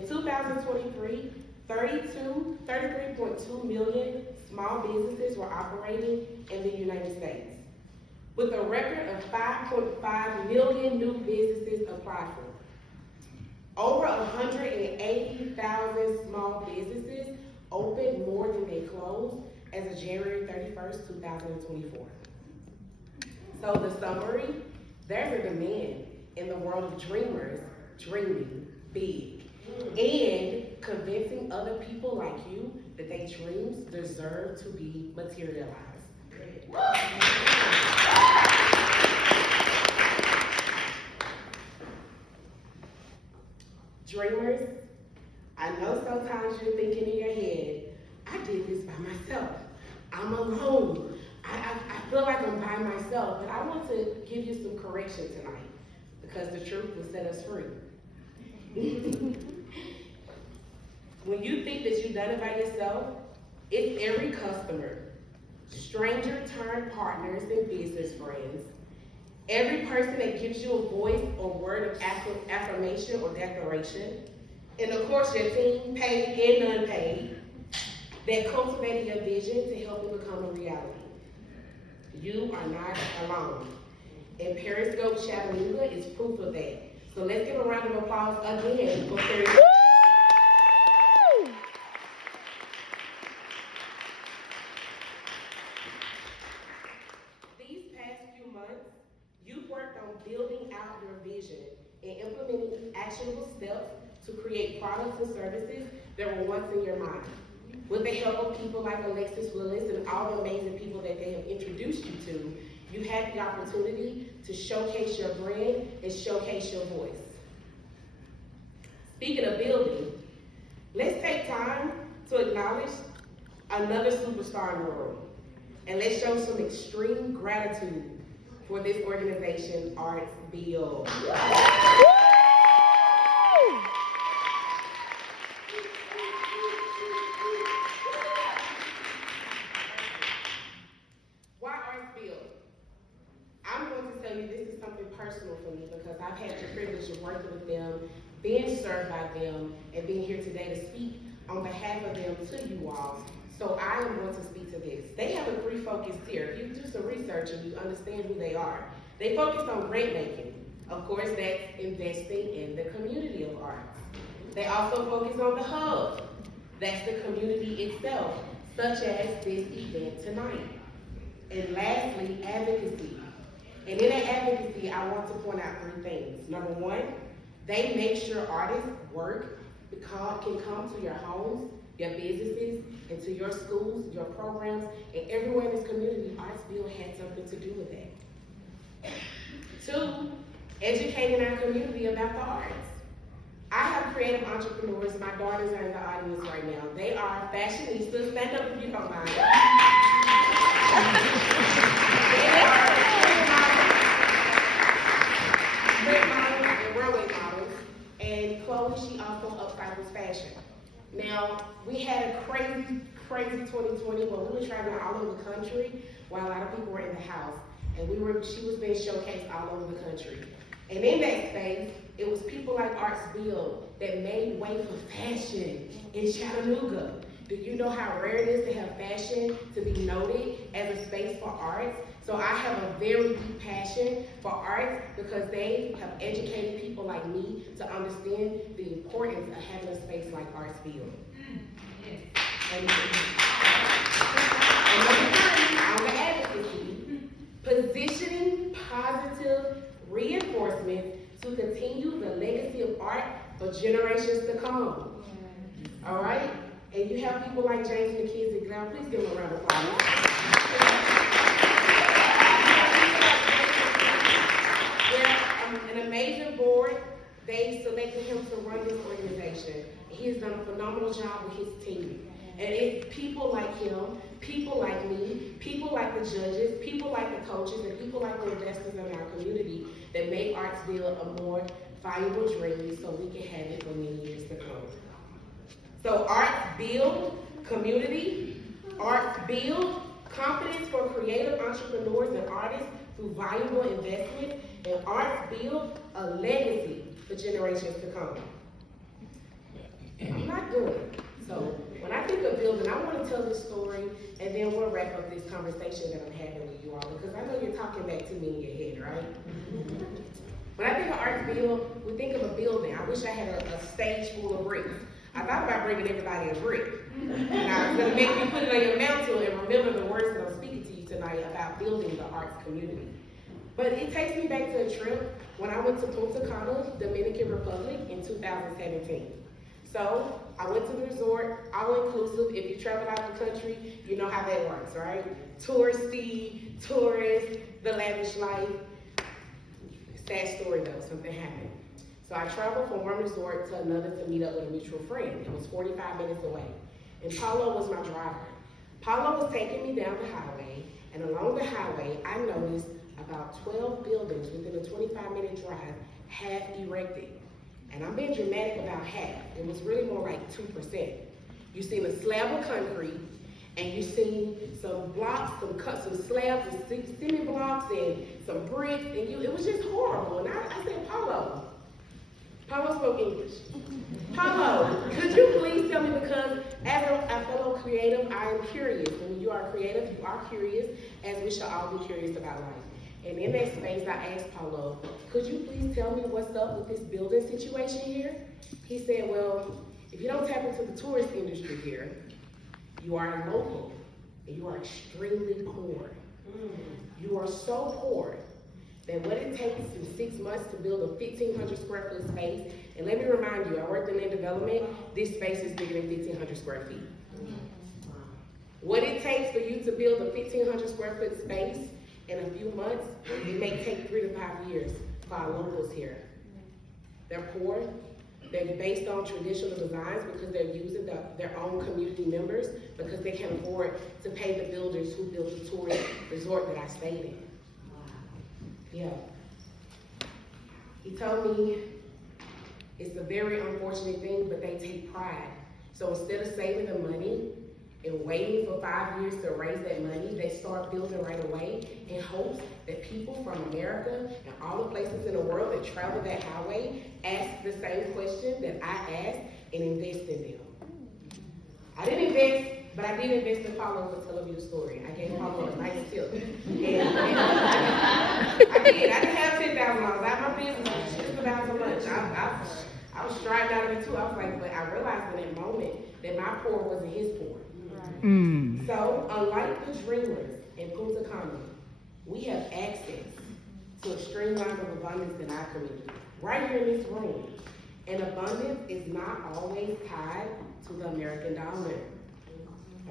In 2023, 33.2 million small businesses were operating in the United States, with a record of 5.5 million new businesses applied for. Over 180,000 small businesses opened more than they closed as of January 31st, 2024. So the summary, there's a demand in the world of dreamers dreaming big and convincing other people like you that their dreams deserve to be materialized. Dreamers, I know sometimes you're thinking in your head, I did this by myself. I'm alone. I feel like I'm by myself, but I want to give you some correction tonight because the truth will set us free. When you think that you've done it by yourself, it's every customer, stranger turned partners and business friends, every person that gives you a voice or word of affirmation or declaration, and of course your team, paid and unpaid, that cultivated your vision to help it become a reality. You are not alone. And Periscope Chattanooga is proof of that. So let's give a round of applause again for Periscope. These past few months, you've worked on building out your vision and implementing actionable steps to create products and services that were once in your mind. With the help of people like Alexis Willis and all the amazing people that they have introduced you to, you had the opportunity to showcase your brand and showcase your voice. Speaking of building, let's take time to acknowledge another superstar in the room. And let's show some extreme gratitude for this organization, Arts Build. Personal for me because I've had the privilege of working with them, being served by them, and being here today to speak on behalf of them to you all. So I am going to speak to this. They have a three-focus tier. If you do some research and you understand who they are, they focus on grant making. Of course, that's investing in the community of arts. They also focus on the hub. That's the community itself, such as this event tonight. And lastly, advocacy. And in that advocacy, I want to point out three things. Number one, they make sure artists' work can come to your homes, your businesses, and to your schools, your programs, and everywhere in this community. Arts Build had something to do with that. Two, educating our community about the arts. I have creative entrepreneurs. My daughters are in the audience right now. They are fashionistas. Stand up if you don't mind. They are models and runway models, and Chloe, she also upcycles fashion. Now, we had a crazy 2020 where we were traveling all over the country while a lot of people were in the house, and she was being showcased all over the country. And in that space, it was people like Arts Build that made way for fashion in Chattanooga. Do you know how rare it is to have fashion to be noted as a space for arts? So I have a very deep passion for arts because they have educated people like me to understand the importance of having a space like Arts Build. And number three, on the advocacy, positioning positive reinforcement to continue the legacy of art for generations to come. All right? And you have people like James McKenzie. Now, please give him a round of applause. An amazing board. They selected him to run this organization. He has done a phenomenal job with his team. And it's people like him, people like me, people like the judges, people like the coaches, and people like the investors in our community that make Arts Build a more valuable dream so we can have it for many years to come. So Arts Build community, Arts Build confidence for creative entrepreneurs and artists through valuable investment, and Arts Build a legacy for generations to come. this story, and then we'll wrap up this conversation that I'm having with you all, because I know you're talking back to me in your head, right? When I think of Artsville, we think of a building. I wish I had a stage full of bricks. I thought about bringing everybody a brick. And I was going to make you put it on your mantle and remember the words that I'm speaking to you tonight about building the arts community. But it takes me back to a trip when I went to Punta Cana, Dominican Republic in 2017. So I went to the resort, all inclusive. If you travel out the country, you know how that works, right? Touristy, tourists, the lavish life. Sad story though, something happened. So I traveled from one resort to another to meet up with a mutual friend. It was 45 minutes away. And Paulo was my driver. Paulo was taking me down the highway, and along the highway, I noticed about 12 buildings within a 25-minute drive, half erected. And I'm being dramatic about half. It was really more like 2%. You seen a slab of concrete, and you seen some blocks, some slabs of cement blocks, and some bricks, and it was just horrible. And I said, Paulo spoke English. Paulo, could you please tell me, because as a fellow creative, I am curious. When you are creative, you are curious, as we should all be curious about life. And in that space, I asked Paulo, could you please tell me what's up with this building situation here? He said, well, if you don't tap into the tourist industry here, you are local, and you are extremely poor. You are so poor that what it takes in 6 months to build a 1,500 square foot space, and let me remind you, I worked in land development, this space is bigger than 1,500 square feet. What it takes for you to build a 1,500 square foot space in a few months, it may take 3 to 5 years for our locals here. They're poor, they're based on traditional designs because they're using their own community members because they can't afford to pay the builders who built the tourist resort that I stayed in. Yeah. He told me it's a very unfortunate thing, but they take pride. So instead of saving the money and waiting for 5 years to raise that money, they start building right away in hopes that people from America and all the places in the world that travel that highway ask the same question that I asked and invest in them. I didn't invest, but I did invest in Paulo to tell you the story. I gave Paulo a nice tip. And I did. I didn't have $10,000 out of my business. Just about so much. I was striving out of it too. I was like, but I realized in that moment that my poor wasn't his poor. Right. So, unlike the dreamers in Punta Cana, we have access to extreme lines of abundance in our community, right here in this room. And abundance is not always tied to the American dollar.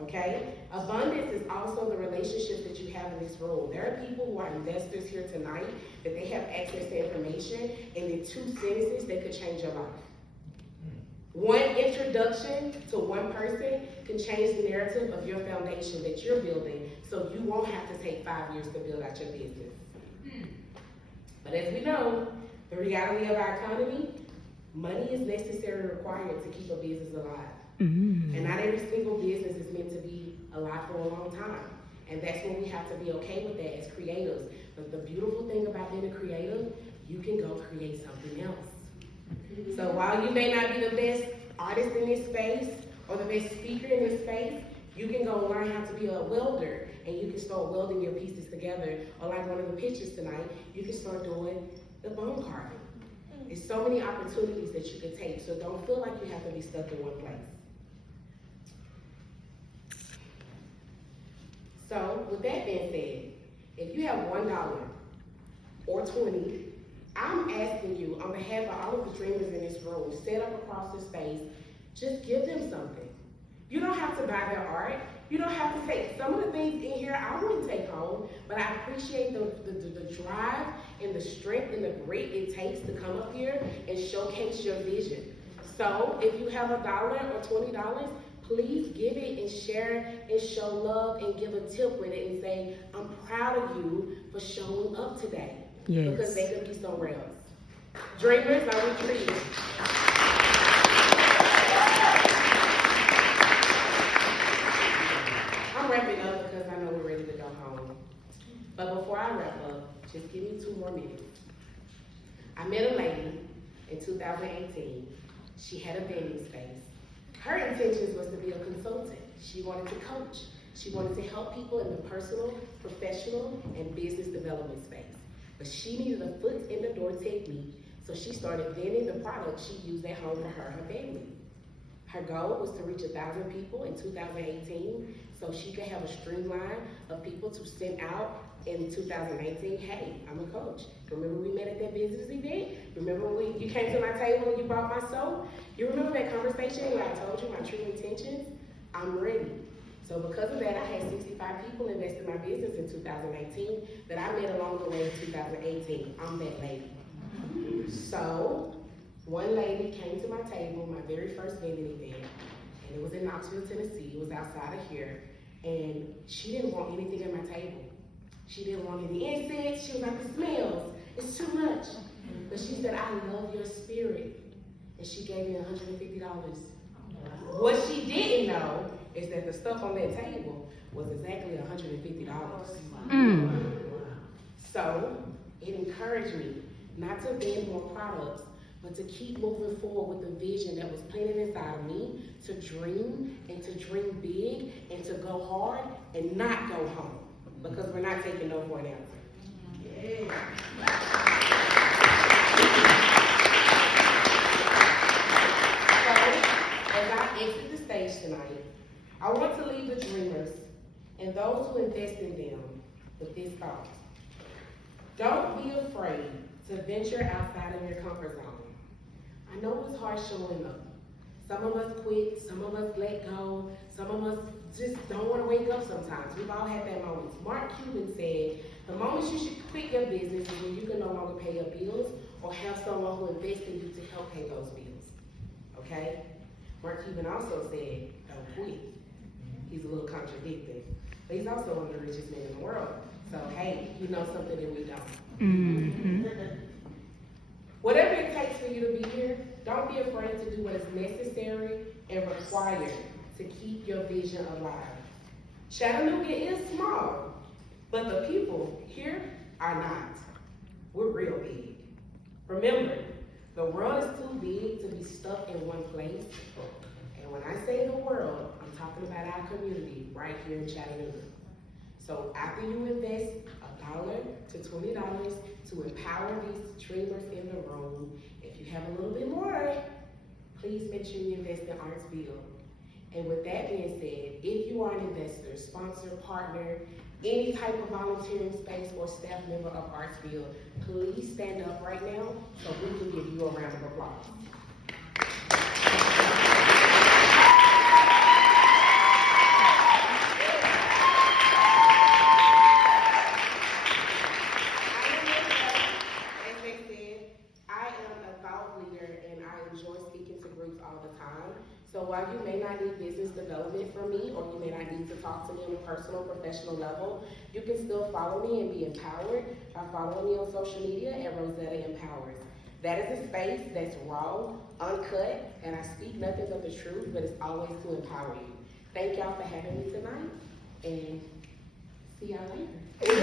Okay? Abundance is also the relationships that you have in this room. There are people who are investors here tonight that they have access to information, and in 2 sentences, they could change your life. One introduction to one person can change the narrative of your foundation that you're building, so you won't have to take 5 years to build out your business. But as we know, the reality of our economy, money is necessary and required to keep a business alive. And not every single business is meant to be alive for a long time. And that's when we have to be okay with that as creatives. But the beautiful thing about being a creative, you can go create something else. So while you may not be the best artist in this space or the best speaker in this space, you can go learn how to be a welder and you can start welding your pieces together. Or like one of the pictures tonight, you can start doing the bone carving. There's so many opportunities that you can take, so don't feel like you have to be stuck in one place. So with that being said, if you have $1 or 20, I'm asking you on behalf of all of the dreamers in this room, set up across the space, just give them something. You don't have to buy their art. You don't have to take some of the things in here I wouldn't take home, but I appreciate the drive and the strength and the grit it takes to come up here and showcase your vision. So if you have $1 or $20, please give it and share and show love and give a tip with it and say, I'm proud of you for showing up today. Yes. Because they could be somewhere else. Dreamers are retreating. I'm wrapping up because I know we're ready to go home. But before I wrap up, just give me 2 more minutes. I met a lady in 2018. She had a vending space. Her intentions was to be a consultant. She wanted to coach. She wanted to help people in the personal, professional, and business development space. But she needed a foot in the door technique, so she started vending the products she used at home for her and her family. Her goal was to reach 1,000 people in 2018, so she could have a streamline of people to send out in 2019, hey, I'm a coach. Remember we met at that business event? Remember when you came to my table and you brought my soap? You remember that conversation where I told you my true intentions? I'm ready. So because of that, I had 65 people invest in my business in 2019 that I met along the way in 2018. I'm that lady. So one lady came to my table, my very first vending event, and it was in Knoxville, Tennessee. It was outside of here, and she didn't want anything at my table. She didn't want any incense. She was like, the smells, it's too much. But she said, I love your spirit. And she gave me $150. What she didn't know is that the stuff on that table was exactly $150. So it encouraged me not to vend more products, but to keep moving forward with the vision that was planted inside of me, to dream and to dream big and to go hard and not go home, because we're not taking no for an answer. Yeah. So, as I exit the stage tonight, I want to leave the dreamers and those who invest in them with this thought. Don't be afraid to venture outside of your comfort zone. I know it's hard showing up. Some of us quit, some of us let go, some of us just don't want to wake up sometimes. We've all had that moment. Mark Cuban said, the moment you should quit your business is when you can no longer pay your bills or have someone who invests in you to help pay those bills. Okay? Mark Cuban also said, don't quit. He's a little contradicting, but he's also one of the richest men in the world. So hey, you know something that we don't. Whatever it takes for you to be here, don't be afraid to do what is necessary and required to keep your vision alive. Chattanooga is small, but the people here are not. We're real big. Remember, the world is too big to be stuck in one place. And when I say the world, I'm talking about our community right here in Chattanooga. So after you invest $1 to $20 to empower these dreamers in the room, if you have a little bit more, please make sure you invest in Artsville. And with that being said, if you are an investor, sponsor, partner, any type of volunteering space or staff member of Artsville, please stand up right now so we can give you a round of applause. So while you may not need business development from me, or you may not need to talk to me on a personal, professional level, you can still follow me and be empowered by following me on social media at Rosetta Empowers. That is a space that's raw, uncut, and I speak nothing but the truth, but it's always to empower you. Thank y'all for having me tonight, and see y'all later.